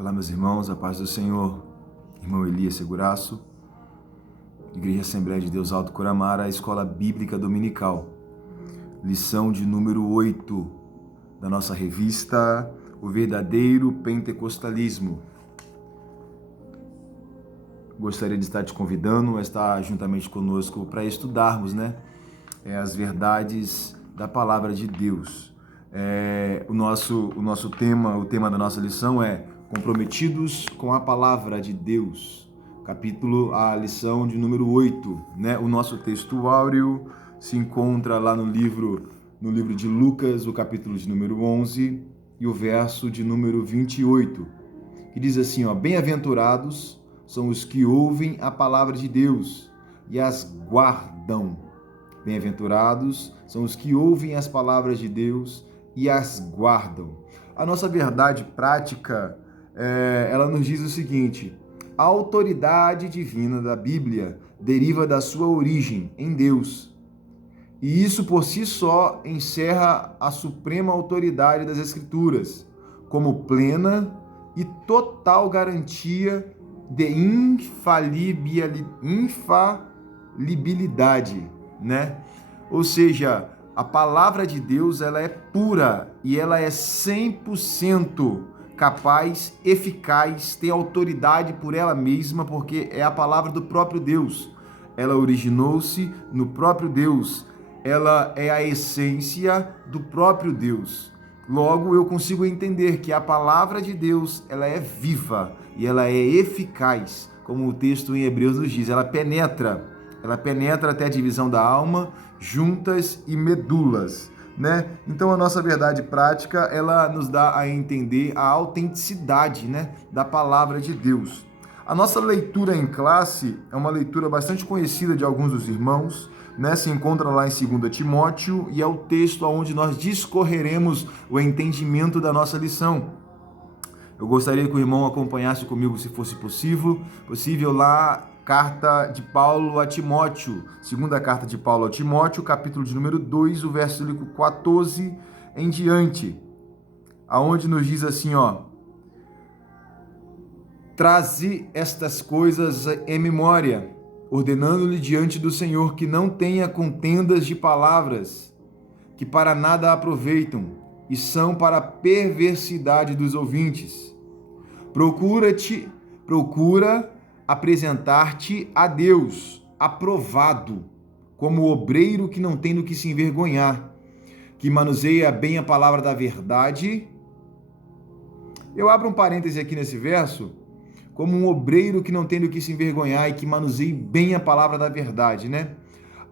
Olá, meus irmãos, a paz do Senhor. Irmão Elias Seguraço, Igreja Assembleia de Deus Alto Curamara, Escola Bíblica Dominical. Lição de número 8 da nossa revista O Verdadeiro Pentecostalismo. Gostaria de estar te convidando a estar juntamente conosco para estudarmos, as verdades da Palavra de Deus. O nosso tema, o tema da nossa lição é Comprometidos com a Palavra de Deus. A lição de número 8, O nosso texto áureo se encontra lá no livro de Lucas, o capítulo de número 11 e o verso de número 28, que diz assim, Bem-aventurados são os que ouvem a palavra de Deus e as guardam. Bem-aventurados são os que ouvem as palavras de Deus e as guardam. A nossa verdade prática, ela nos diz o seguinte: a autoridade divina da Bíblia deriva da sua origem em Deus. E isso por si só encerra a suprema autoridade das Escrituras, como plena e total garantia de infalibilidade, Ou seja, a palavra de Deus, ela é pura e ela é 100% capaz, eficaz, tem autoridade por ela mesma, porque é a palavra do próprio Deus. Ela originou-se no próprio Deus. Ela é a essência do próprio Deus. Logo, eu consigo entender que a palavra de Deus, ela é viva e ela é eficaz, como o texto em Hebreus nos diz. Ela penetra até a divisão da alma, juntas e medulas, Então, a nossa verdade prática, ela nos dá a entender a autenticidade, da palavra de Deus. A nossa leitura em classe é uma leitura bastante conhecida de alguns dos irmãos, Se encontra lá em 2 Timóteo e é o texto onde nós discorreremos o entendimento da nossa lição. Eu gostaria que o irmão acompanhasse comigo, se fosse possível lá, carta de Paulo a Timóteo, segunda carta de Paulo a Timóteo, capítulo de número 2, o versículo 14 em diante, aonde nos diz assim, Traze estas coisas em memória, ordenando-lhe diante do Senhor que não tenha contendas de palavras, que para nada aproveitam e são para a perversidade dos ouvintes. Procura apresentar-te a Deus, aprovado, como obreiro que não tem do que se envergonhar, que manuseia bem a palavra da verdade. Eu abro um parêntese aqui nesse verso, como um obreiro que não tem do que se envergonhar e que manuseie bem a palavra da verdade,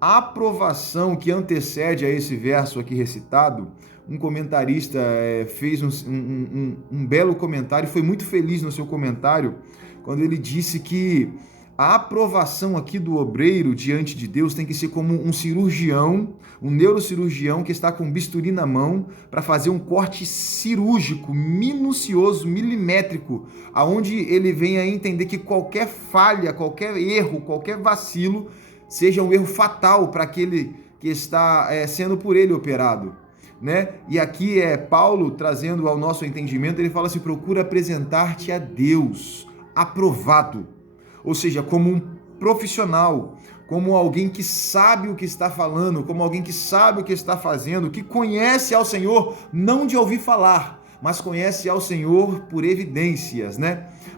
A aprovação que antecede a esse verso aqui recitado, um comentarista fez um belo comentário, foi muito feliz no seu comentário, quando ele disse que a aprovação aqui do obreiro diante de Deus tem que ser como um cirurgião, um neurocirurgião que está com um bisturi na mão para fazer um corte cirúrgico, minucioso, milimétrico, aonde ele venha a entender que qualquer falha, qualquer erro, qualquer vacilo, seja um erro fatal para aquele que está sendo por ele operado. E aqui é Paulo trazendo ao nosso entendimento, ele fala assim, procura apresentar-te a Deus, aprovado, ou seja, como um profissional, como alguém que sabe o que está falando, como alguém que sabe o que está fazendo, que conhece ao Senhor, não de ouvir falar, mas conhece ao Senhor por evidências,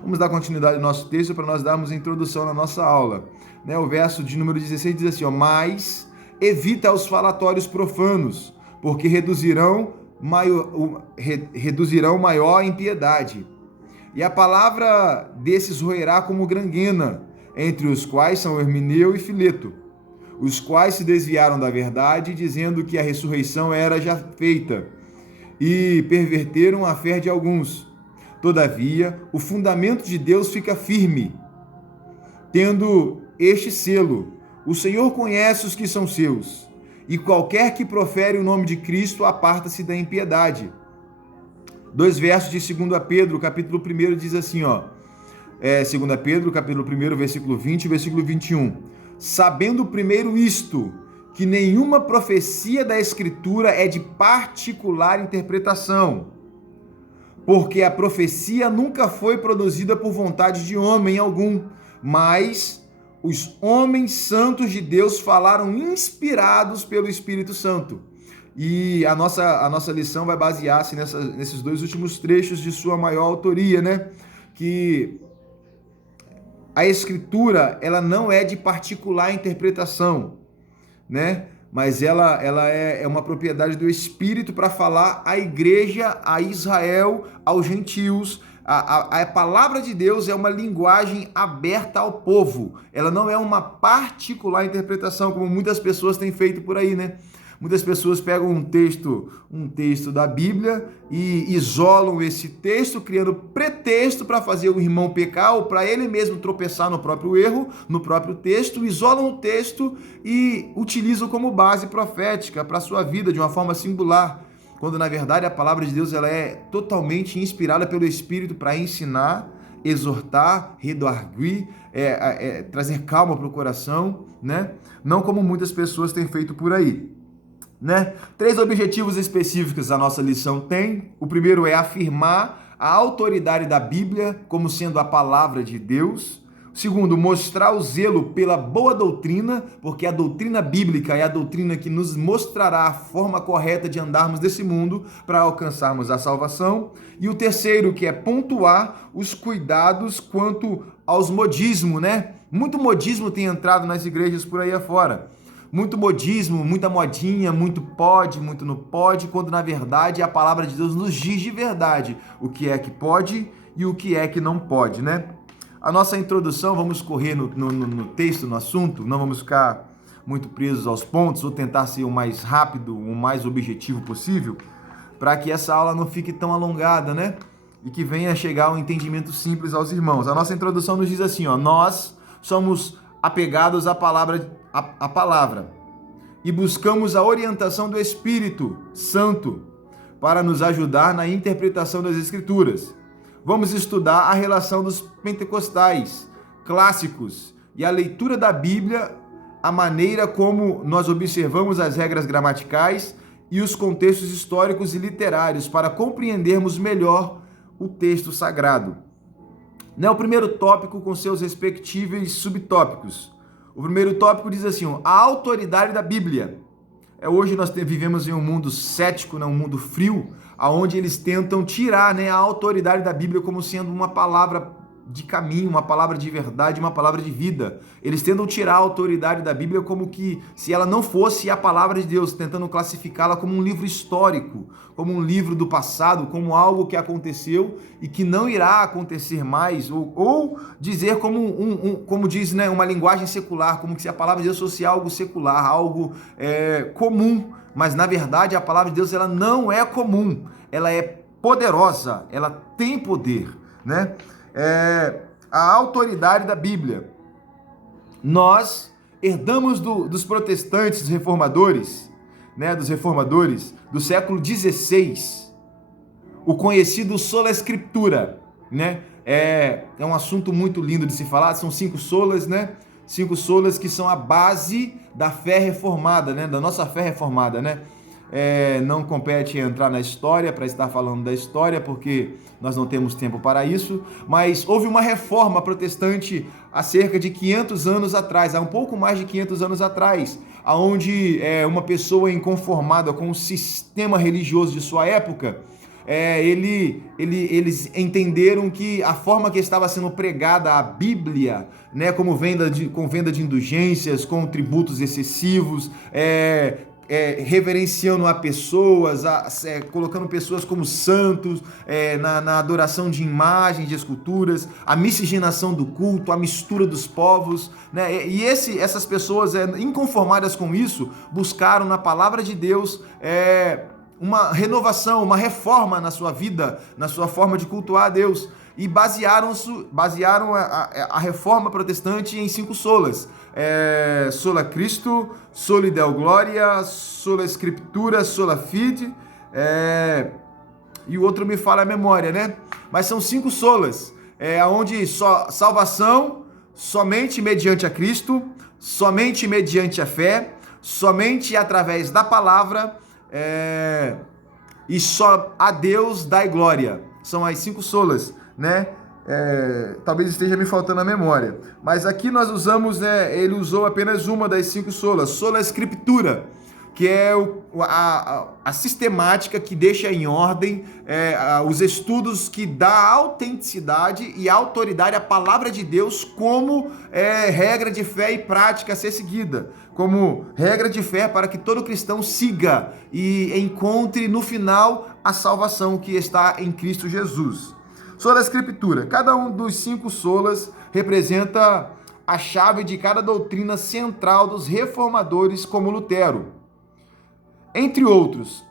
Vamos dar continuidade ao nosso texto para nós darmos a introdução na nossa aula, O verso de número 16 diz assim, Mas evita os falatórios profanos, porque reduzirão maior impiedade. E a palavra desses roerá como granguena, entre os quais são Hermineu e Fileto, os quais se desviaram da verdade, dizendo que a ressurreição era já feita, e perverteram a fé de alguns. Todavia, o fundamento de Deus fica firme, tendo este selo: o Senhor conhece os que são seus, e qualquer que profere o nome de Cristo aparta-se da impiedade. 2 versos de 2 Pedro, capítulo 1, diz assim, 2 Pedro, capítulo 1, versículo 20 e versículo 21. Sabendo primeiro isto, que nenhuma profecia da Escritura é de particular interpretação, porque a profecia nunca foi produzida por vontade de homem algum, mas os homens santos de Deus falaram inspirados pelo Espírito Santo. E a nossa lição vai basear-se nesses dois últimos trechos de sua maior autoria, né? Que a Escritura, ela não é de particular interpretação, né? Mas ela é uma propriedade do Espírito para falar à igreja, a Israel, aos gentios. A palavra de Deus é uma linguagem aberta ao povo. Ela não é uma particular interpretação, como muitas pessoas têm feito por aí, né? Muitas pessoas pegam um texto da Bíblia e isolam esse texto, criando pretexto para fazer o irmão pecar ou para ele mesmo tropeçar no próprio erro, no próprio texto, isolam o texto e utilizam como base profética para a sua vida de uma forma singular, quando na verdade a palavra de Deus ela é totalmente inspirada pelo Espírito para ensinar, exortar, redarguir, trazer calma para o coração, né? Não como muitas pessoas têm feito por aí. Né? 3 objetivos específicos a nossa lição tem. O primeiro é afirmar a autoridade da Bíblia como sendo a palavra de Deus. O segundo, mostrar o zelo pela boa doutrina, porque a doutrina bíblica é a doutrina que nos mostrará a forma correta de andarmos desse mundo para alcançarmos a salvação. E o terceiro, que é pontuar os cuidados quanto aos modismos, né? Muito modismo tem entrado nas igrejas por aí afora. Muito modismo, muita modinha, muito pode, muito não pode, quando na verdade a palavra de Deus nos diz de verdade o que é que pode e o que é que não pode, né? A nossa introdução, vamos correr no texto, no assunto, não vamos ficar muito presos aos pontos, vou tentar ser o mais rápido, o mais objetivo possível, para que essa aula não fique tão alongada, né? E que venha chegar a um entendimento simples aos irmãos. A nossa introdução nos diz assim, ó, nós somos apegados à palavra e buscamos a orientação do Espírito Santo para nos ajudar na interpretação das Escrituras. Vamos estudar a relação dos pentecostais clássicos e a leitura da Bíblia, a maneira como nós observamos as regras gramaticais e os contextos históricos e literários para compreendermos melhor o texto sagrado. O primeiro tópico com seus respectivos subtópicos. O primeiro tópico diz assim, a autoridade da Bíblia. Hoje nós vivemos em um mundo cético, um mundo frio, onde eles tentam tirar a autoridade da Bíblia como sendo uma palavra de caminho, uma palavra de verdade, uma palavra de vida. Eles tentam tirar a autoridade da Bíblia como que se ela não fosse a palavra de Deus, tentando classificá-la como um livro histórico, como um livro do passado, como algo que aconteceu e que não irá acontecer mais, ou dizer como diz, uma linguagem secular, como que se a palavra de Deus fosse algo secular, algo comum. Mas na verdade a palavra de Deus ela não é comum, ela é poderosa, ela tem poder, né? A autoridade da Bíblia. Nós herdamos dos protestantes, dos reformadores do século XVI, o conhecido sola scriptura, né? É um assunto muito lindo de se falar, são 5 solas, né? 5 solas que são a base da fé reformada, né? Da nossa fé reformada, né? Não compete entrar na história para estar falando da história, porque nós não temos tempo para isso, mas houve uma reforma protestante há cerca de 500 anos atrás, há um pouco mais de 500 anos atrás, onde uma pessoa inconformada com o sistema religioso de sua época, eles entenderam que a forma que estava sendo pregada a Bíblia, né, com venda de indulgências, com tributos excessivos, reverenciando a pessoas, colocando pessoas como santos, na adoração de imagens, de esculturas, a miscigenação do culto, a mistura dos povos, né? E essas pessoas inconformadas com isso, buscaram na palavra de Deus uma renovação, uma reforma na sua vida, na sua forma de cultuar a Deus, e basearam a reforma protestante em 5 solas. Sola Christo, Soli Deo Gloria, Sola Scriptura, Sola Fide, e o outro me fala a memória, né? Mas são 5 solas, onde salvação somente mediante a Cristo, somente mediante a fé, somente através da palavra, e só a Deus dai glória. são as 5 solas, né? Talvez esteja me faltando a memória. Mas aqui nós usamos, né? Ele usou apenas uma das 5 solas, sola escritura, que é a sistemática que deixa em ordem os estudos que dá autenticidade e autoridade à palavra de Deus como regra de fé e prática a ser seguida, como regra de fé para que todo cristão siga e encontre no final a salvação que está em Cristo Jesus. Sola Escritura. Cada um dos 5 solas representa a chave de cada doutrina central dos reformadores como Lutero. Entre outros,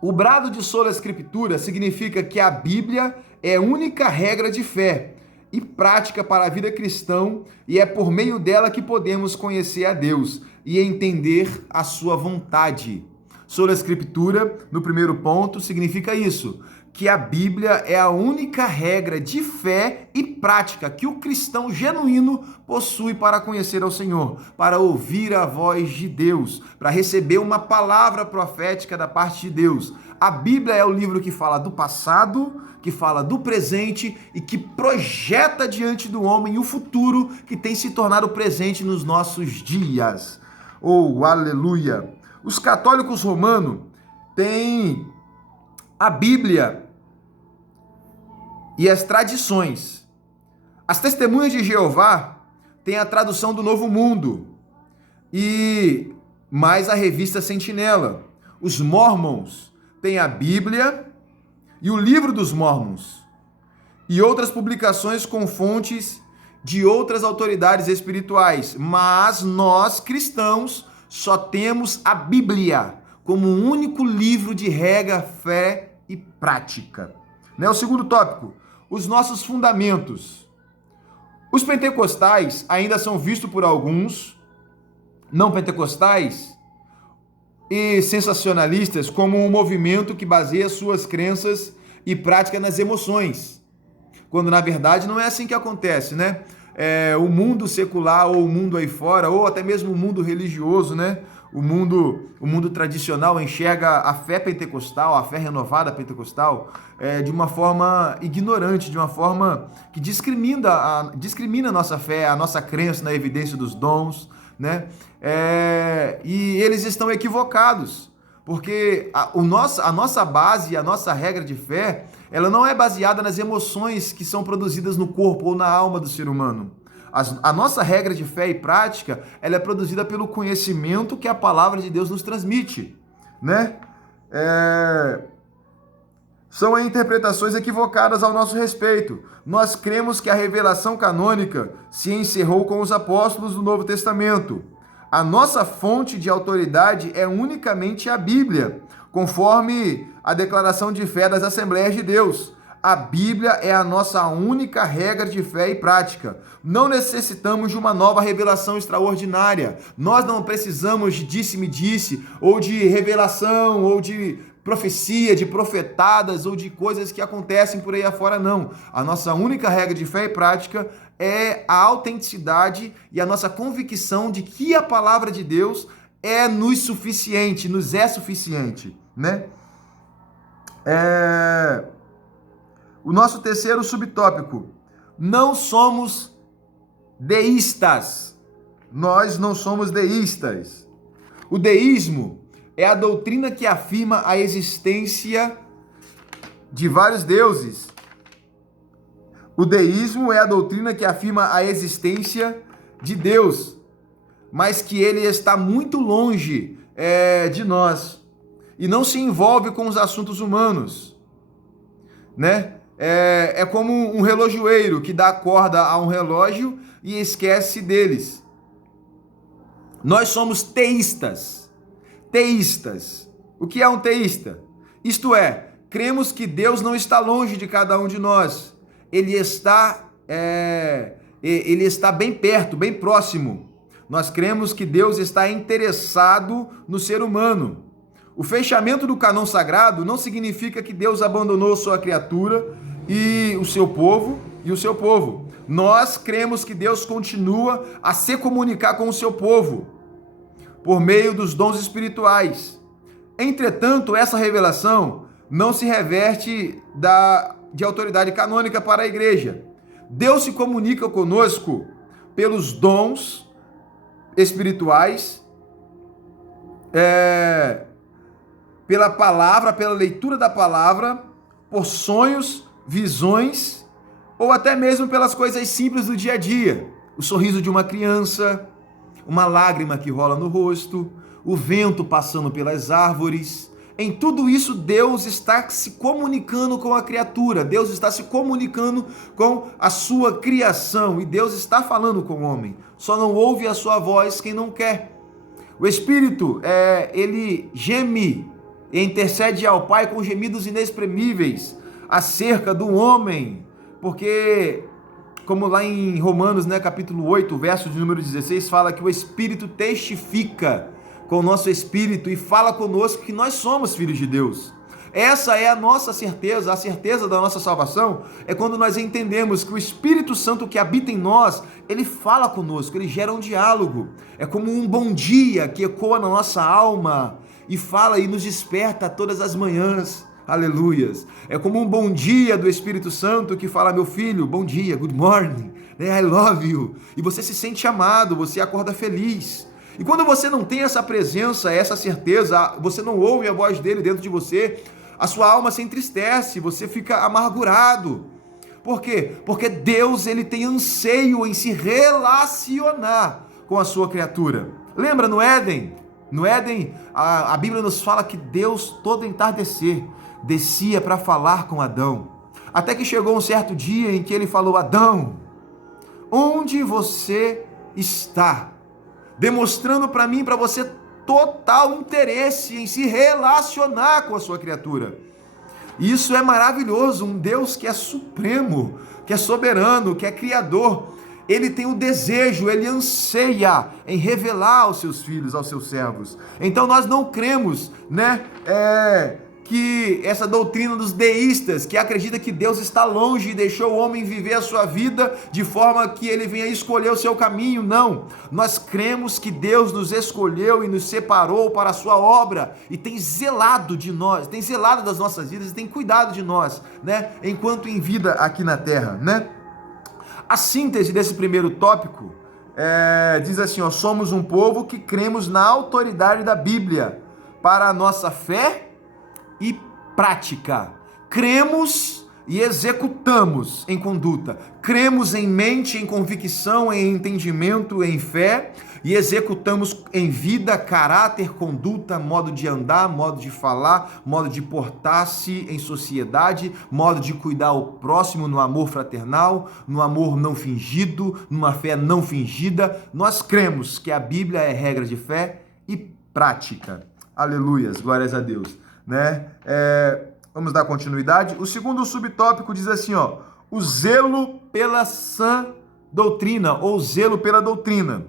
o brado de sola Escritura significa que a Bíblia é a única regra de fé e prática para a vida cristã e é por meio dela que podemos conhecer a Deus e entender a sua vontade. Sola Escritura, no primeiro ponto, significa isso, que a Bíblia é a única regra de fé e prática que o cristão genuíno possui para conhecer ao Senhor, para ouvir a voz de Deus, para receber uma palavra profética da parte de Deus. A Bíblia é o livro que fala do passado, que fala do presente e que projeta diante do homem o futuro que tem se tornado presente nos nossos dias. Oh, aleluia! Os católicos romanos têm a Bíblia e as tradições. As Testemunhas de Jeová têm a tradução do Novo Mundo e mais a revista Sentinela. Os Mormons têm a Bíblia e o Livro dos Mormons e outras publicações com fontes de outras autoridades espirituais. Mas nós, cristãos, só temos a Bíblia como um único livro de regra, fé e prática. O segundo tópico, os nossos fundamentos. Os pentecostais ainda são vistos por alguns não pentecostais e sensacionalistas como um movimento que baseia suas crenças e prática nas emoções, quando na verdade não é assim que acontece, né? O mundo secular ou o mundo aí fora, ou até mesmo o mundo religioso, né? O mundo tradicional enxerga a fé pentecostal, a fé renovada pentecostal, de uma forma ignorante, de uma forma que discrimina a nossa fé, a nossa crença na evidência dos dons, né? E eles estão equivocados, porque a nossa base, a nossa regra de fé, ela não é baseada nas emoções que são produzidas no corpo ou na alma do ser humano. A nossa regra de fé e prática, ela é produzida pelo conhecimento que a palavra de Deus nos transmite, né? São interpretações equivocadas ao nosso respeito. Nós cremos que a revelação canônica se encerrou com os apóstolos do Novo Testamento. A nossa fonte de autoridade é unicamente a Bíblia, conforme a declaração de fé das Assembleias de Deus. A Bíblia é a nossa única regra de fé e prática. Não necessitamos de uma nova revelação extraordinária. Nós não precisamos de disse-me-disse, ou de revelação, ou de profecia, de profetadas, ou de coisas que acontecem por aí afora, não. A nossa única regra de fé e prática é a autenticidade e a nossa convicção de que a palavra de Deus nos é suficiente, né? O nosso terceiro subtópico, não somos deístas. Nós não somos deístas. O deísmo é a doutrina que afirma a existência de vários deuses. O deísmo é a doutrina que afirma a existência de Deus, mas que ele está muito longe de nós e não se envolve com os assuntos humanos, né? É como um relojoeiro que dá corda a um relógio e esquece deles. Nós somos teístas. Teístas. O que é um teísta? Isto é, cremos que Deus não está longe de cada um de nós. Ele está bem perto, bem próximo. Nós cremos que Deus está interessado no ser humano. O fechamento do cânon sagrado não significa que Deus abandonou sua criatura e o seu povo. Nós cremos que Deus continua a se comunicar com o seu povo por meio dos dons espirituais. Entretanto, essa revelação não se reverte de autoridade canônica para a igreja. Deus se comunica conosco pelos dons espirituais, pela palavra, pela leitura da palavra, por sonhos, visões, ou até mesmo pelas coisas simples do dia a dia. O sorriso de uma criança, uma lágrima que rola no rosto, o vento passando pelas árvores. Em tudo isso, Deus está se comunicando com a criatura, Deus está se comunicando com a sua criação, e Deus está falando com o homem. Só não ouve a sua voz quem não quer. O Espírito, ele geme e intercede ao Pai com gemidos inexprimíveis acerca do homem, porque, como lá em Romanos, capítulo 8, verso de número 16, fala que o Espírito testifica com o nosso espírito e fala conosco que nós somos filhos de Deus. Essa é a nossa certeza, a certeza da nossa salvação é quando nós entendemos que o Espírito Santo que habita em nós, ele fala conosco, ele gera um diálogo. É como um bom dia que ecoa na nossa alma e fala e nos desperta todas as manhãs. Aleluias. É como um bom dia do Espírito Santo que fala: meu filho, bom dia, good morning, I love you. E você se sente amado, você acorda feliz. E quando você não tem essa presença, essa certeza, você não ouve a voz dele dentro de você, a sua alma se entristece, você fica amargurado. Por quê? Porque Deus, ele tem anseio em se relacionar com a sua criatura. Lembra no Éden? No Éden, a Bíblia nos fala que Deus, todo entardecer, descia para falar com Adão. Até que chegou um certo dia em que ele falou: Adão, onde você está? Demonstrando para mim, para você, total interesse em se relacionar com a sua criatura. E isso é maravilhoso, um Deus que é supremo, que é soberano, que é criador. Ele tem o desejo, ele anseia em revelar aos seus filhos, aos seus servos. Então nós não cremos, que essa doutrina dos deístas, que acredita que Deus está longe e deixou o homem viver a sua vida de forma que ele venha escolher o seu caminho. Não, nós cremos que Deus nos escolheu e nos separou para a sua obra e tem zelado de nós, tem zelado das nossas vidas e tem cuidado de nós, enquanto em vida aqui na terra, A síntese desse primeiro tópico diz assim, somos um povo que cremos na autoridade da Bíblia para a nossa fé e prática. Cremos e executamos em conduta. Cremos em mente, em convicção, em entendimento, em fé, e executamos em vida, caráter, conduta, modo de andar, modo de falar, modo de portar-se em sociedade, modo de cuidar o próximo no amor fraternal, no amor não fingido, numa fé não fingida. Nós cremos que a Bíblia é regra de fé e prática. Aleluias, glórias a Deus. Vamos dar continuidade. O segundo subtópico diz assim, o zelo pela sã doutrina, ou zelo pela doutrina.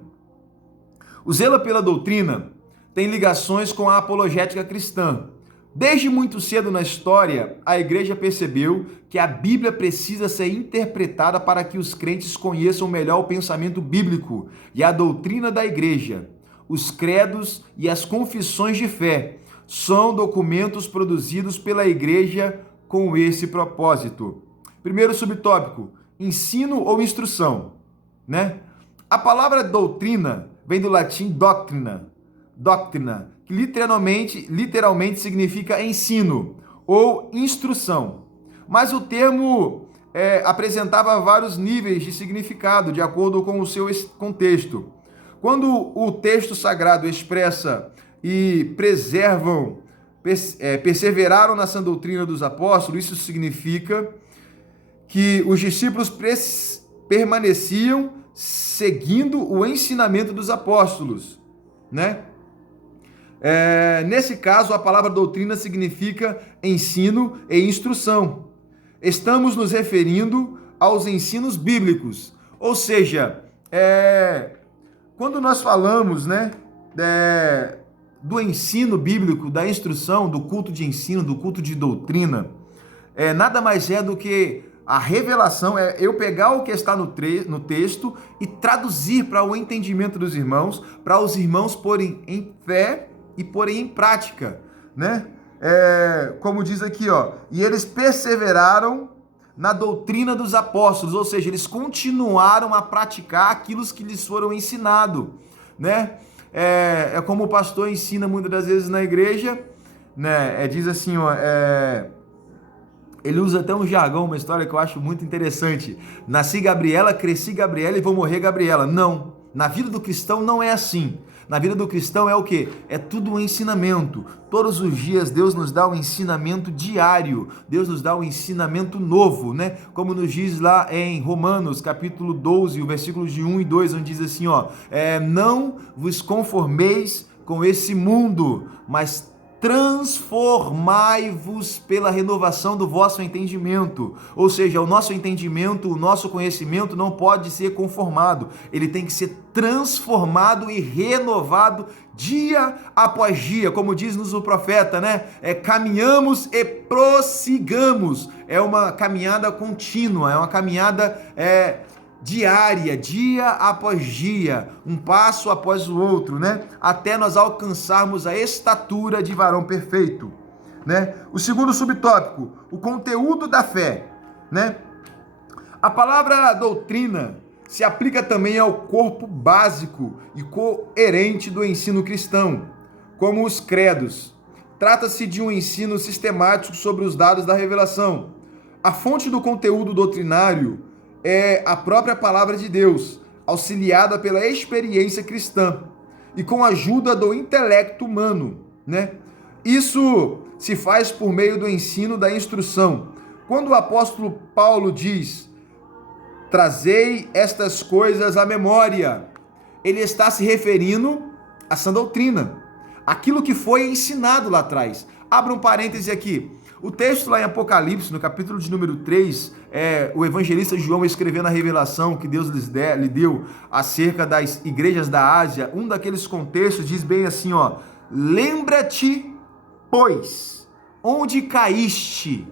O zelo pela doutrina tem ligações com a apologética cristã. Desde muito cedo na história, a igreja percebeu que a Bíblia precisa ser interpretada para que os crentes conheçam melhor o pensamento bíblico e a doutrina da igreja. Os credos e as confissões de fé são documentos produzidos pela igreja com esse propósito. Primeiro subtópico, ensino ou instrução, A palavra doutrina vem do latim doctrina, que literalmente significa ensino ou instrução. Mas o termo apresentava vários níveis de significado, de acordo com o seu contexto. Quando o texto sagrado expressa e perseveraram na sã doutrina dos apóstolos, isso significa que os discípulos permaneciam seguindo o ensinamento dos apóstolos, Nesse caso, a palavra doutrina significa ensino e instrução. Estamos nos referindo aos ensinos bíblicos, ou seja, quando nós falamos, do ensino bíblico, da instrução, do culto de ensino, do culto de doutrina, nada mais é do que a revelação, eu pegar o que está no texto e traduzir para o entendimento dos irmãos, para os irmãos porem em fé e porem em prática, Como diz aqui, e eles perseveraram na doutrina dos apóstolos, ou seja, eles continuaram a praticar aquilo que lhes foram ensinado, né? É como o pastor ensina muitas das vezes na igreja, né? Diz assim, ó, ele usa até um jargão, uma história que eu acho muito interessante. Nasci Gabriela, cresci Gabriela e vou morrer Gabriela. Não, na vida do cristão não é assim. Na vida do cristão é o quê? É tudo um ensinamento. Todos os dias Deus nos dá um ensinamento diário. Deus nos dá um ensinamento novo, né? Como nos diz lá em Romanos, capítulo 12, o versículos de 1 e 2, onde diz assim, ó, não vos conformeis com esse mundo, mas transformai-vos pela renovação do vosso entendimento. Ou seja, o nosso entendimento, o nosso conhecimento não pode ser conformado, ele tem que ser transformado e renovado dia após dia, como diz-nos o profeta, né? Caminhamos e prossigamos. É uma caminhada contínua, é uma caminhada diária, dia após dia, um passo após o outro, né? Até nós alcançarmos a estatura de varão perfeito, né? O segundo subtópico, o conteúdo da fé, né? A palavra doutrina se aplica também ao corpo básico e coerente do ensino cristão, como os credos. Trata-se de um ensino sistemático sobre os dados da revelação. A fonte do conteúdo doutrinário é a própria palavra de Deus, auxiliada pela experiência cristã e com a ajuda do intelecto humano, né? Isso se faz por meio do ensino da instrução. Quando o apóstolo Paulo diz: trazei estas coisas à memória, ele está se referindo à sã doutrina, aquilo que foi ensinado lá atrás. Abra um parêntese aqui. O texto lá em Apocalipse, no capítulo de número 3, o evangelista João escrevendo a revelação que Deus lhe deu acerca das igrejas da Ásia. Um daqueles contextos diz bem assim, ó: lembra-te, pois, onde caíste,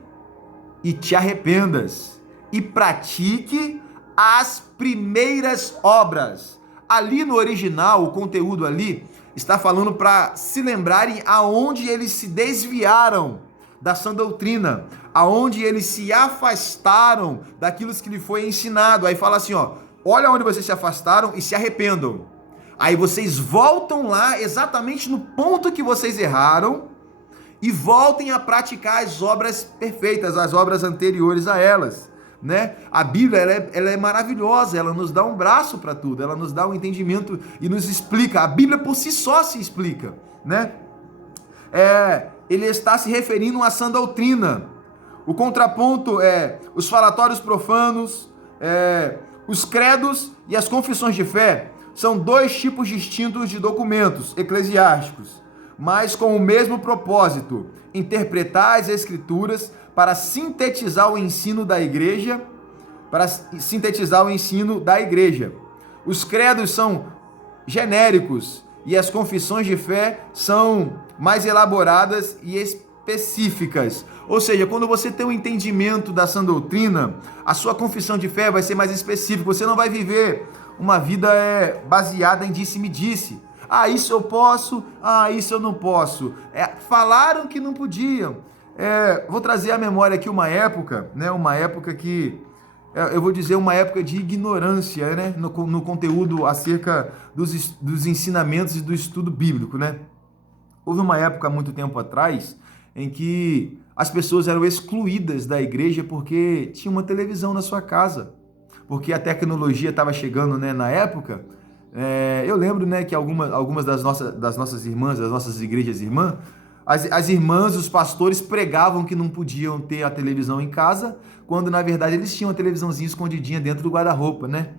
e te arrependas, e pratique as primeiras obras. Ali no original, o conteúdo ali está falando para se lembrarem aonde eles se desviaram da sã doutrina, aonde eles se afastaram daquilo que lhe foi ensinado. Aí fala assim, ó: olha onde vocês se afastaram e se arrependam. Aí vocês voltam lá exatamente no ponto que vocês erraram e voltem a praticar as obras perfeitas, as obras anteriores a elas, né? A Bíblia ela é maravilhosa, ela nos dá um braço para tudo, ela nos dá um entendimento e nos explica. A Bíblia por si só se explica, né? Ele está se referindo à sã doutrina. O contraponto é os falatórios profanos, os credos e as confissões de fé. São dois tipos distintos de documentos eclesiásticos, mas com o mesmo propósito: interpretar as escrituras para sintetizar o ensino da igreja, Os credos são genéricos e as confissões de fé são mais elaboradas e específicas. Ou seja, quando você tem um entendimento da sã doutrina, a sua confissão de fé vai ser mais específica. Você não vai viver uma vida baseada em disse-me-disse. Ah, isso eu posso, isso eu não posso. Falaram que não podiam. Vou trazer à memória aqui uma época, né? Uma época que, eu vou dizer, uma época de ignorância, né? No conteúdo acerca dos ensinamentos e do estudo bíblico, né? Houve uma época, há muito tempo atrás, em que as pessoas eram excluídas da igreja porque tinha uma televisão na sua casa, porque a tecnologia estava chegando, né, na época. Eu lembro, né, que algumas das nossas irmãs, das nossas igrejas irmãs, as irmãs, os pastores pregavam que não podiam ter a televisão em casa, quando na verdade eles tinham uma televisãozinha escondidinha dentro do guarda-roupa, né?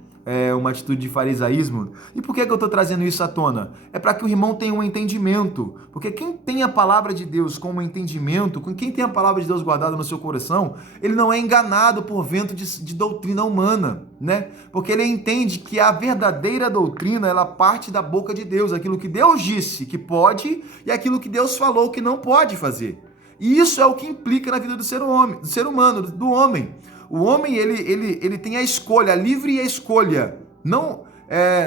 Uma atitude de farisaísmo. E por que eu estou trazendo isso à tona? É para que o irmão tenha um entendimento, porque quem tem a palavra de Deus como entendimento, quem tem a palavra de Deus guardada no seu coração, ele não é enganado por vento de doutrina humana, né? Porque ele entende que a verdadeira doutrina, ela parte da boca de Deus, aquilo que Deus disse que pode e aquilo que Deus falou que não pode fazer. E isso é o que implica na vida do ser humano, do homem. O homem, ele tem a escolha, a livre escolha. Não,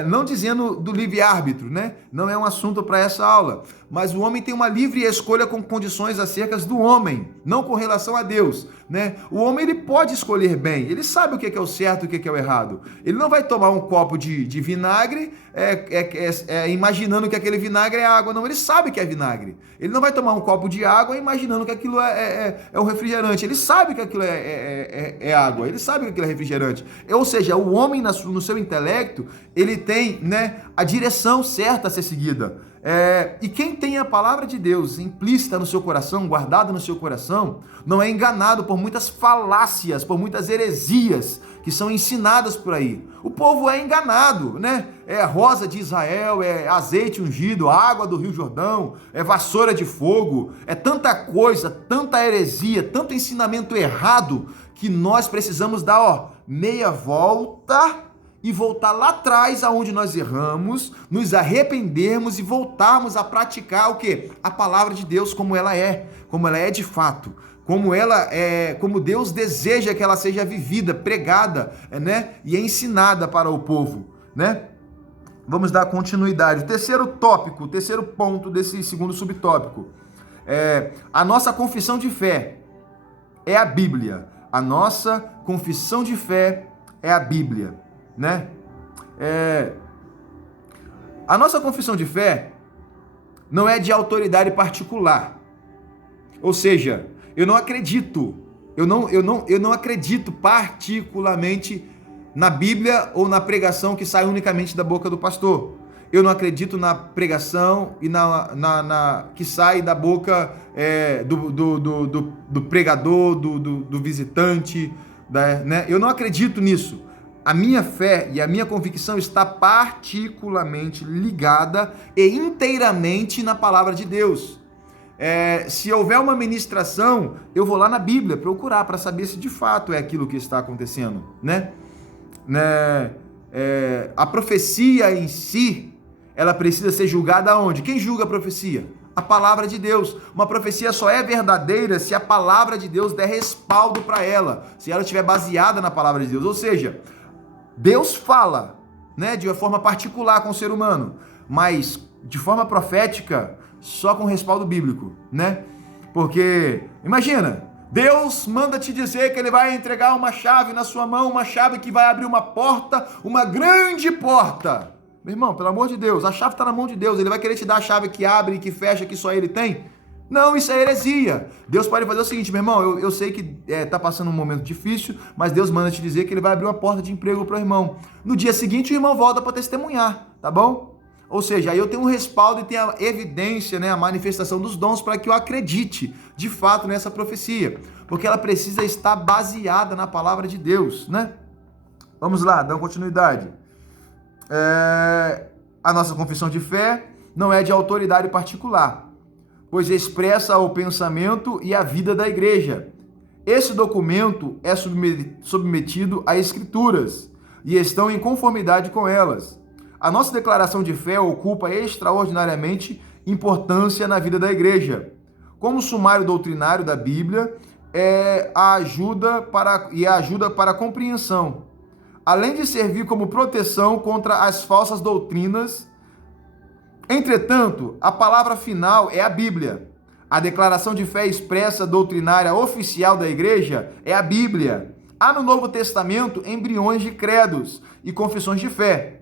não dizendo do livre-árbitro, né? Não é um assunto para essa aula. Mas o homem tem uma livre escolha com condições acerca do homem, não com relação a Deus, né? O homem, ele pode escolher bem, ele sabe o que é o certo e o que é o errado. Ele não vai tomar um copo de vinagre imaginando que aquele vinagre é água, não. Ele sabe que é vinagre. Ele não vai tomar um copo de água imaginando que aquilo é um refrigerante. Ele sabe que aquilo é água, ele sabe que aquilo é refrigerante. Ou seja, o homem no seu intelecto, ele tem, né, a direção certa a ser seguida. E quem tem a palavra de Deus implícita no seu coração, guardada no seu coração, não é enganado por muitas falácias, por muitas heresias que são ensinadas por aí. O povo é enganado, né? É rosa de Israel, é azeite ungido, água do Rio Jordão, é vassoura de fogo, é tanta coisa, tanta heresia, tanto ensinamento errado, que nós precisamos dar, meia volta e voltar lá atrás aonde nós erramos, nos arrependermos e voltarmos a praticar o quê? A palavra de Deus como ela é de fato, como Deus deseja que ela seja vivida, pregada, né? E ensinada para o povo, né? Vamos dar continuidade. O terceiro ponto desse segundo subtópico. A nossa confissão de fé é a Bíblia. A nossa confissão de fé é a Bíblia, né? A nossa confissão de fé não é de autoridade particular. Ou seja, eu não acredito particularmente na Bíblia ou na pregação que sai unicamente da boca do pastor. Eu não acredito na pregação e que sai da boca do pregador, do visitante, né? Eu não acredito nisso. A minha fé e a minha convicção está particularmente ligada e inteiramente na palavra de Deus. Se houver uma ministração, eu vou lá na Bíblia procurar para saber se de fato é aquilo que está acontecendo, né? A profecia em si, ela precisa ser julgada aonde? Quem julga a profecia? A palavra de Deus. Uma profecia só é verdadeira se a palavra de Deus der respaldo para ela, se ela estiver baseada na palavra de Deus. Ou seja, Deus fala, né, de uma forma particular com o ser humano, mas de forma profética, só com respaldo bíblico, né? Porque, imagina, Deus manda te dizer que Ele vai entregar uma chave na sua mão, uma chave que vai abrir uma porta, uma grande porta. Meu irmão, pelo amor de Deus, a chave está na mão de Deus. Ele vai querer te dar a chave que abre e que fecha, que só Ele tem? Não, isso é heresia. Deus pode fazer o seguinte, meu irmão, eu sei que está passando um momento difícil, mas Deus manda te dizer que Ele vai abrir uma porta de emprego para o irmão. No dia seguinte, o irmão volta para testemunhar, tá bom? Ou seja, aí eu tenho um respaldo e tenho a evidência, né, a manifestação dos dons para que eu acredite, de fato, nessa profecia. Porque ela precisa estar baseada na palavra de Deus, né? Vamos lá, dando continuidade. A nossa confissão de fé não é de autoridade particular, pois expressa o pensamento e a vida da igreja. Esse documento é submetido a escrituras e estão em conformidade com elas. A nossa declaração de fé ocupa extraordinariamente importância na vida da igreja. Como sumário doutrinário da Bíblia, ajuda para a compreensão, além de servir como proteção contra as falsas doutrinas. Entretanto, a palavra final é a Bíblia. A declaração de fé expressa doutrinária oficial da igreja é a Bíblia. Há no Novo Testamento embriões de credos e confissões de fé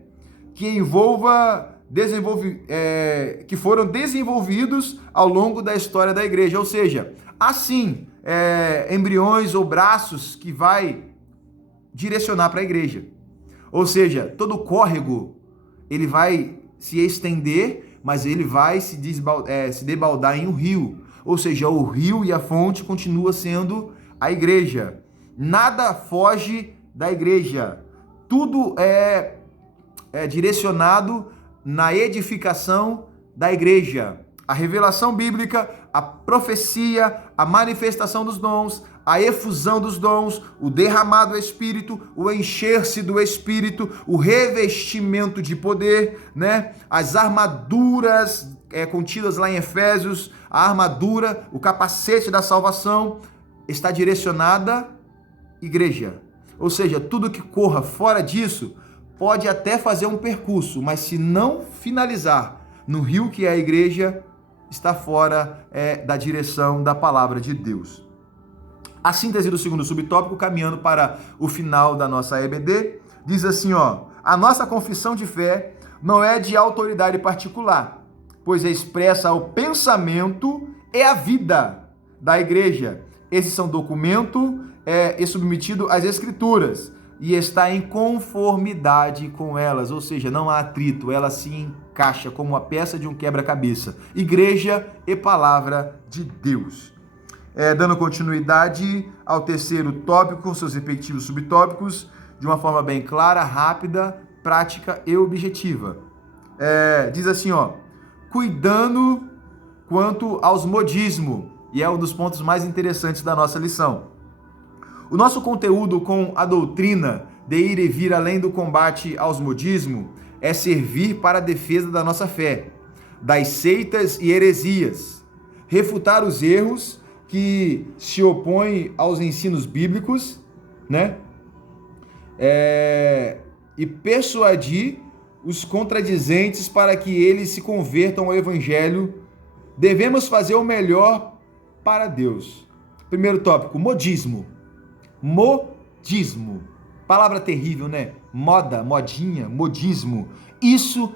que foram desenvolvidos ao longo da história da igreja. Ou seja, assim, embriões ou braços que vai direcionar para a igreja. Ou seja, todo o córrego, ele vai se estender, mas ele vai se debaldar em um rio. Ou seja, o rio e a fonte continua sendo a igreja. Nada foge da igreja. Tudo é direcionado na edificação da igreja. A revelação bíblica, a profecia, a manifestação dos dons, a efusão dos dons, o derramado do Espírito, o encher-se do Espírito, o revestimento de poder, né? As armaduras contidas lá em Efésios, a armadura, o capacete da salvação, está direcionada à igreja. Ou seja, tudo que corra fora disso pode até fazer um percurso, mas se não finalizar no rio que é a igreja, está fora da direção da palavra de Deus. A síntese do segundo subtópico, caminhando para o final da nossa EBD, diz assim, a nossa confissão de fé não é de autoridade particular, pois expressa o pensamento e a vida da igreja. Esses são documento submetido às escrituras e está em conformidade com elas, ou seja, não há atrito, ela se encaixa como a peça de um quebra-cabeça. Igreja e palavra de Deus. Dando continuidade ao terceiro tópico, com seus respectivos subtópicos, de uma forma bem clara, rápida, prática e objetiva. Diz assim, cuidando quanto aos modismo, e é um dos pontos mais interessantes da nossa lição. O nosso conteúdo com a doutrina de ir e vir além do combate aos modismo é servir para a defesa da nossa fé, das seitas e heresias, refutar os erros que se opõem aos ensinos bíblicos, e persuadir os contradizentes para que eles se convertam ao Evangelho. Devemos fazer o melhor para Deus. Primeiro tópico, modismo. Modismo. Palavra terrível, né? Moda, modinha, modismo. Isso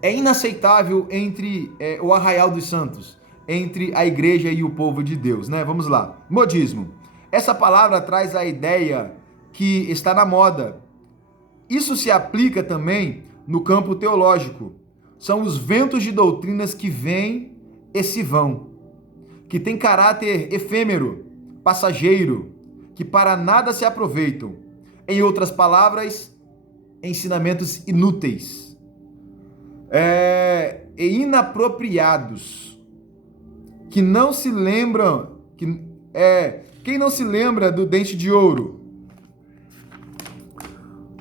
é inaceitável entre o arraial dos santos, entre a igreja e o povo de Deus, Vamos lá. Modismo. Essa palavra traz a ideia que está na moda. Isso se aplica também no campo teológico. São os ventos de doutrinas que vêm e se vão, que têm caráter efêmero, passageiro, que para nada se aproveitam. Em outras palavras, ensinamentos inúteis e inapropriados, que não se lembram, quem não se lembra do dente de ouro,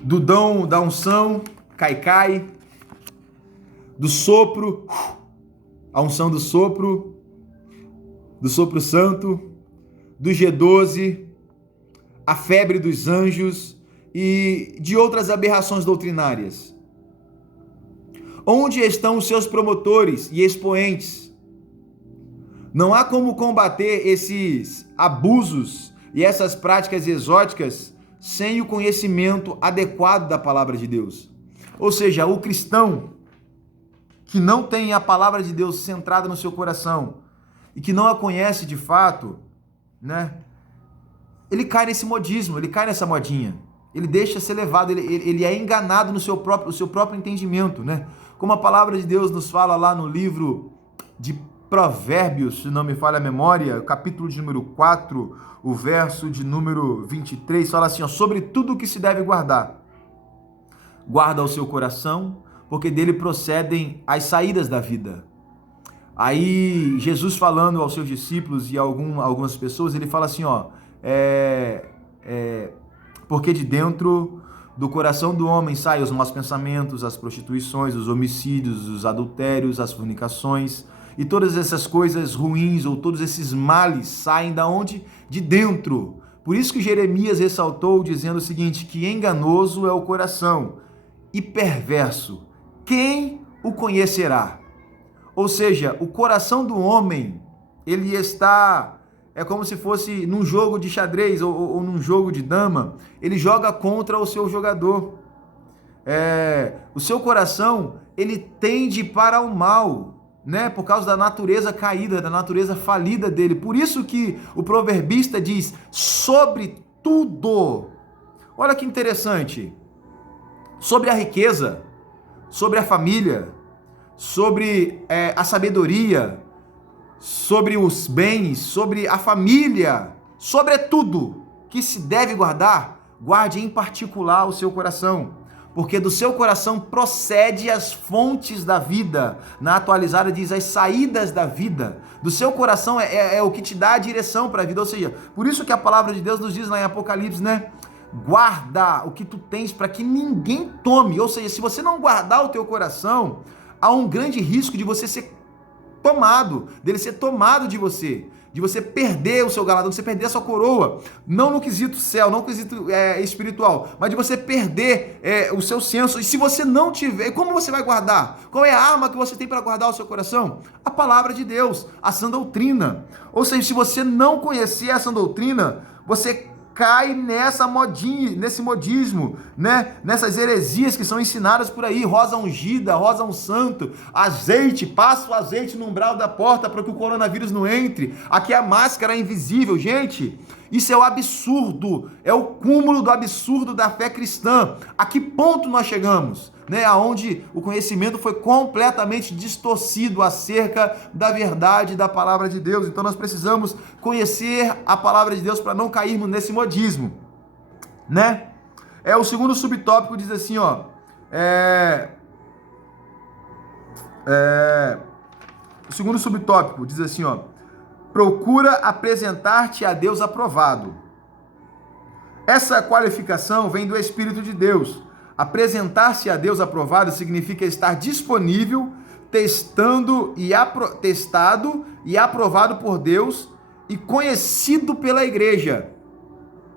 do dom da unção, cai, do sopro, a unção do sopro santo, do G12, a febre dos anjos e de outras aberrações doutrinárias. Onde estão os seus promotores e expoentes? Não há como combater esses abusos e essas práticas exóticas sem o conhecimento adequado da palavra de Deus. Ou seja, o cristão que não tem a palavra de Deus centrada no seu coração e que não a conhece de fato, ele cai nesse modismo, ele cai nessa modinha. Ele deixa ser levado, ele é enganado no seu próprio entendimento, Como a palavra de Deus nos fala lá no livro de Provérbios, se não me falha a memória, o capítulo de número 4, o verso de número 23, fala assim, sobre tudo o que se deve guardar. Guarda o seu coração, porque dele procedem as saídas da vida. Aí, Jesus falando aos seus discípulos e algumas pessoas, ele fala assim, porque de dentro do coração do homem saem os maus pensamentos, as prostituições, os homicídios, os adultérios, as fornicações, e todas essas coisas ruins ou todos esses males saem da onde? De dentro. Por isso que Jeremias ressaltou dizendo o seguinte, que enganoso é o coração e perverso, quem o conhecerá? Ou seja, o coração do homem, ele está, como se fosse num jogo de xadrez ou num jogo de dama, ele joga contra o seu jogador. O seu coração, ele tende para o mal, por causa da natureza caída, da natureza falida dele. Por isso que o proverbista diz, sobre tudo. Olha que interessante. Sobre a riqueza, sobre a família, sobre a sabedoria, sobre os bens, sobre a família, sobre tudo que se deve guardar, guarde em particular o seu coração, porque do seu coração procede as fontes da vida. Na atualizada diz as saídas da vida. Do seu coração é o que te dá a direção para a vida. Ou seja, por isso que a palavra de Deus nos diz lá em Apocalipse, guarda o que tu tens para que ninguém tome. Ou seja, se você não guardar o teu coração, há um grande risco de você ser tomado, dele ser tomado de você. de você perder o seu galardão, de você perder a sua coroa, não no quesito céu, não no quesito espiritual, mas de você perder o seu senso. E se você não tiver, como você vai guardar? Qual é a arma que você tem para guardar o seu coração? A palavra de Deus, a sã doutrina. Ou seja, se você não conhecer essa doutrina, você cai nesse modismo, né? Nessas heresias que são ensinadas por aí, rosa ungida, rosa um santo, azeite, passa o azeite no umbral da porta para que o coronavírus não entre, aqui a máscara é invisível. Gente, isso é o absurdo, é o cúmulo do absurdo da fé cristã. A que ponto nós chegamos? Né, aonde o conhecimento foi completamente distorcido acerca da verdade da palavra de Deus. Então nós precisamos conhecer a palavra de Deus para não cairmos nesse modismo, né? O segundo subtópico diz assim, ó, o segundo subtópico diz assim, ó, procura apresentar-te a Deus aprovado. Essa qualificação vem do Espírito de Deus. Apresentar-se a Deus aprovado significa estar disponível, testado e aprovado por Deus e conhecido pela igreja.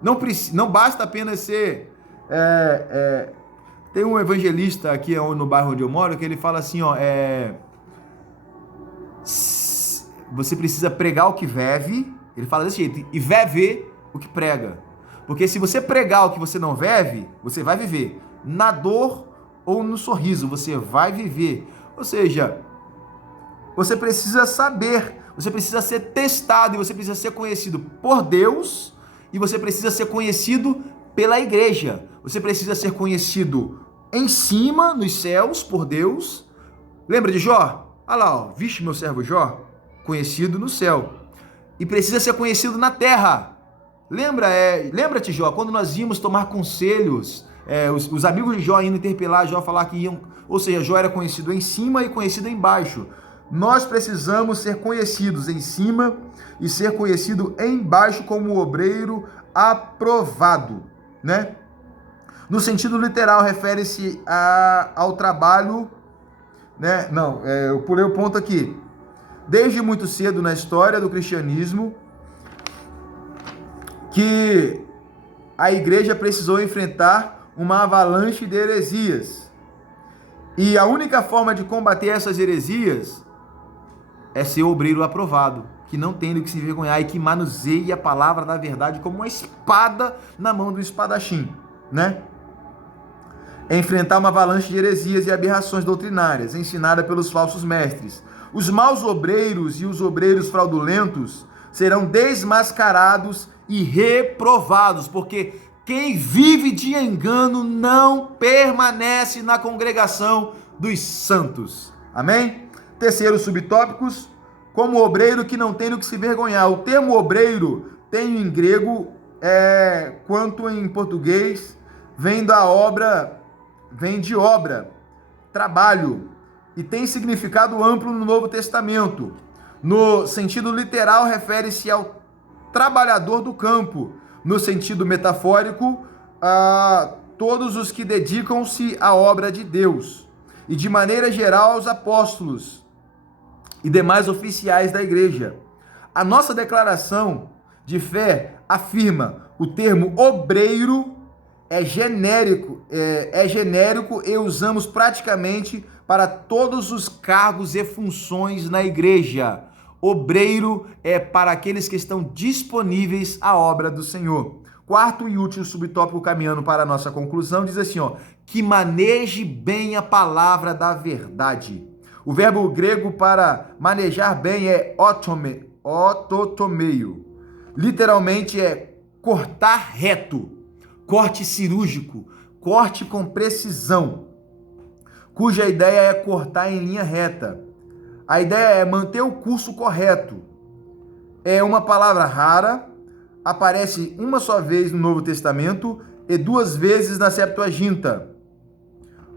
Não basta apenas ser... Tem um evangelista aqui no bairro onde eu moro que ele fala assim, ó, você precisa pregar o que vive, ele fala desse jeito, e viver o que prega. Porque se você pregar o que você não vive, você vai viver. Na dor ou no sorriso, você vai viver. Ou seja, você precisa saber, você precisa ser testado, e você precisa ser conhecido por Deus, e você precisa ser conhecido pela igreja. Você precisa ser conhecido em cima, nos céus, por Deus. Lembra de Jó? Olha lá, ó, vixe meu servo Jó, conhecido no céu. E precisa ser conhecido na terra. Lembra-te, Jó, quando nós íamos tomar conselhos, os amigos de Jó indo interpelar Jó, falar que iam, ou seja, Jó era conhecido em cima e conhecido embaixo. Nós precisamos ser conhecidos em cima e ser conhecido embaixo como obreiro aprovado, né? No sentido literal, refere-se ao trabalho, né? Não, eu pulei o ponto aqui. Desde muito cedo na história do cristianismo, que a igreja precisou enfrentar uma avalanche de heresias. E a única forma de combater essas heresias é ser obreiro aprovado, que não tem do que se envergonhar e que manuseie a palavra da verdade como uma espada na mão do espadachim, né? É enfrentar uma avalanche de heresias e aberrações doutrinárias ensinada pelos falsos mestres. Os maus obreiros e os obreiros fraudulentos serão desmascarados e reprovados, porque quem vive de engano não permanece na congregação dos santos. Amém? Terceiro subtópicos, como obreiro que não tem do que se vergonhar. O termo obreiro tem em grego, quanto em português, vem de obra, trabalho, e tem significado amplo no Novo Testamento. No sentido literal, refere-se ao trabalhador do campo. No sentido metafórico, a todos os que dedicam-se à obra de Deus. E de maneira geral aos apóstolos e demais oficiais da igreja. A nossa declaração de fé afirma o termo obreiro é genérico e usamos praticamente para todos os cargos e funções na igreja. Obreiro é para aqueles que estão disponíveis à obra do Senhor. Quarto e último subtópico, caminhando para a nossa conclusão, diz assim, ó, que maneje bem a palavra da verdade. O verbo grego para manejar bem é ototomeio. Literalmente é cortar reto, corte cirúrgico, corte com precisão, cuja ideia é cortar em linha reta. A ideia é manter o curso correto. É uma palavra rara, aparece uma só vez no Novo Testamento e 2 vezes na Septuaginta.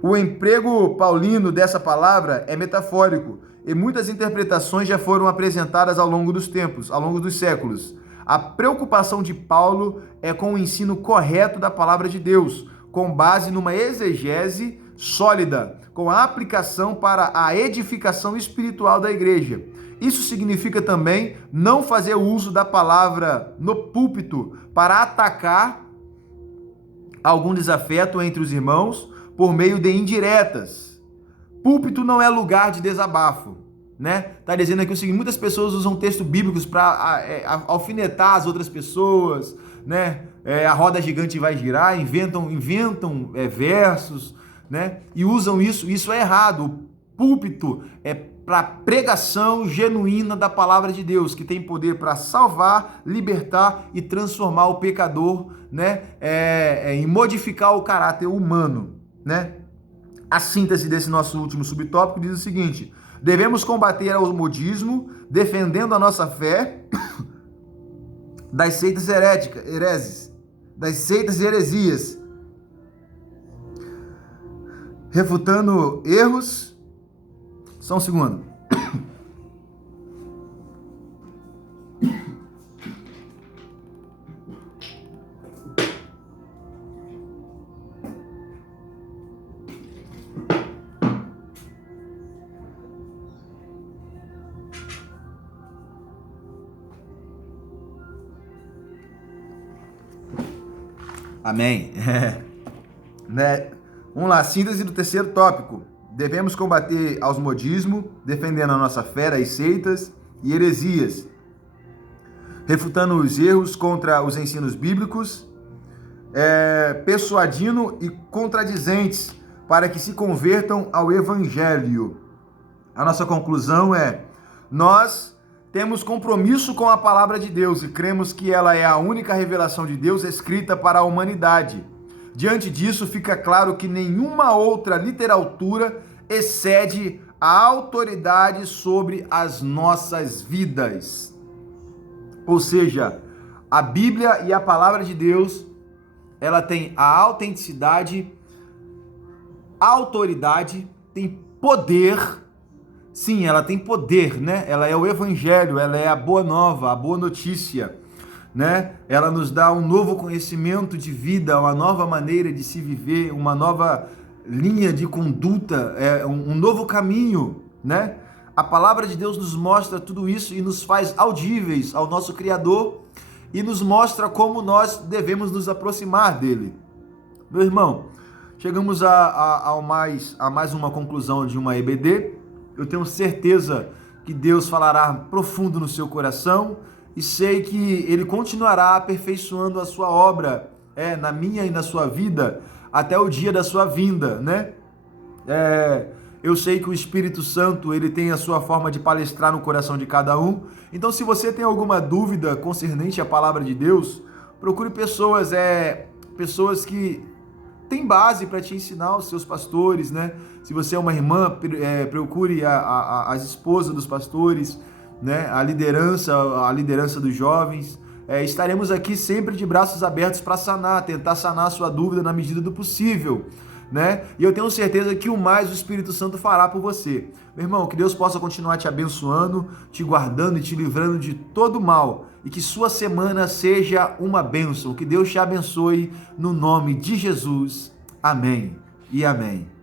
O emprego paulino dessa palavra é metafórico e muitas interpretações já foram apresentadas ao longo dos tempos, ao longo dos séculos. A preocupação de Paulo é com o ensino correto da palavra de Deus, com base numa exegese sólida, com a aplicação para a edificação espiritual da igreja. Isso significa também não fazer uso da palavra no púlpito para atacar algum desafeto entre os irmãos por meio de indiretas. Púlpito não é lugar de desabafo, né? Tá dizendo aqui o seguinte: muitas pessoas usam textos bíblicos para alfinetar as outras pessoas, né? A roda gigante vai girar, inventam versos, né? E usam isso. Isso é errado. O púlpito é para pregação genuína da palavra de Deus, que tem poder para salvar, libertar e transformar o pecador, né? E modificar o caráter humano, né? A síntese desse nosso último subtópico diz o seguinte: devemos combater o modismo, defendendo a nossa fé das seitas das seitas e heresias, refutando erros. Só um segundo. Amém. Né? Vamos lá, síntese do terceiro tópico. Devemos combater aos modismo, defendendo a nossa fé das seitas e heresias, refutando os erros contra os ensinos bíblicos, persuadindo e contradizentes para que se convertam ao Evangelho. A nossa conclusão é: nós temos compromisso com a palavra de Deus e cremos que ela é a única revelação de Deus escrita para a humanidade. Diante disso, fica claro que nenhuma outra literatura excede a autoridade sobre as nossas vidas. Ou seja, a Bíblia e a palavra de Deus, ela tem a autenticidade, a autoridade, tem poder. Sim, ela tem poder, né? Ela é o Evangelho, ela é a boa nova, a boa notícia, né? Ela nos dá um novo conhecimento de vida, uma nova maneira de se viver, uma nova linha de conduta, um novo caminho, né? A palavra de Deus nos mostra tudo isso e nos faz audíveis ao nosso Criador e nos mostra como nós devemos nos aproximar dele. Meu irmão, chegamos a mais uma conclusão de uma EBD. Eu tenho certeza que Deus falará profundo no seu coração e sei que Ele continuará aperfeiçoando a sua obra, na minha e na sua vida, até o dia da sua vinda, né? Eu sei que o Espírito Santo, ele tem a sua forma de palestrar no coração de cada um. Então, se você tem alguma dúvida concernente à palavra de Deus, procure pessoas que têm base para te ensinar, os seus pastores, né? Se você é uma irmã, procure as esposas dos pastores, né? A liderança dos jovens. Estaremos aqui sempre de braços abertos para tentar sanar a sua dúvida na medida do possível, né? E eu tenho certeza que o mais o Espírito Santo fará por você. Meu irmão, que Deus possa continuar te abençoando, te guardando e te livrando de todo mal, e que sua semana seja uma bênção. Que Deus te abençoe no nome de Jesus. Amém e amém.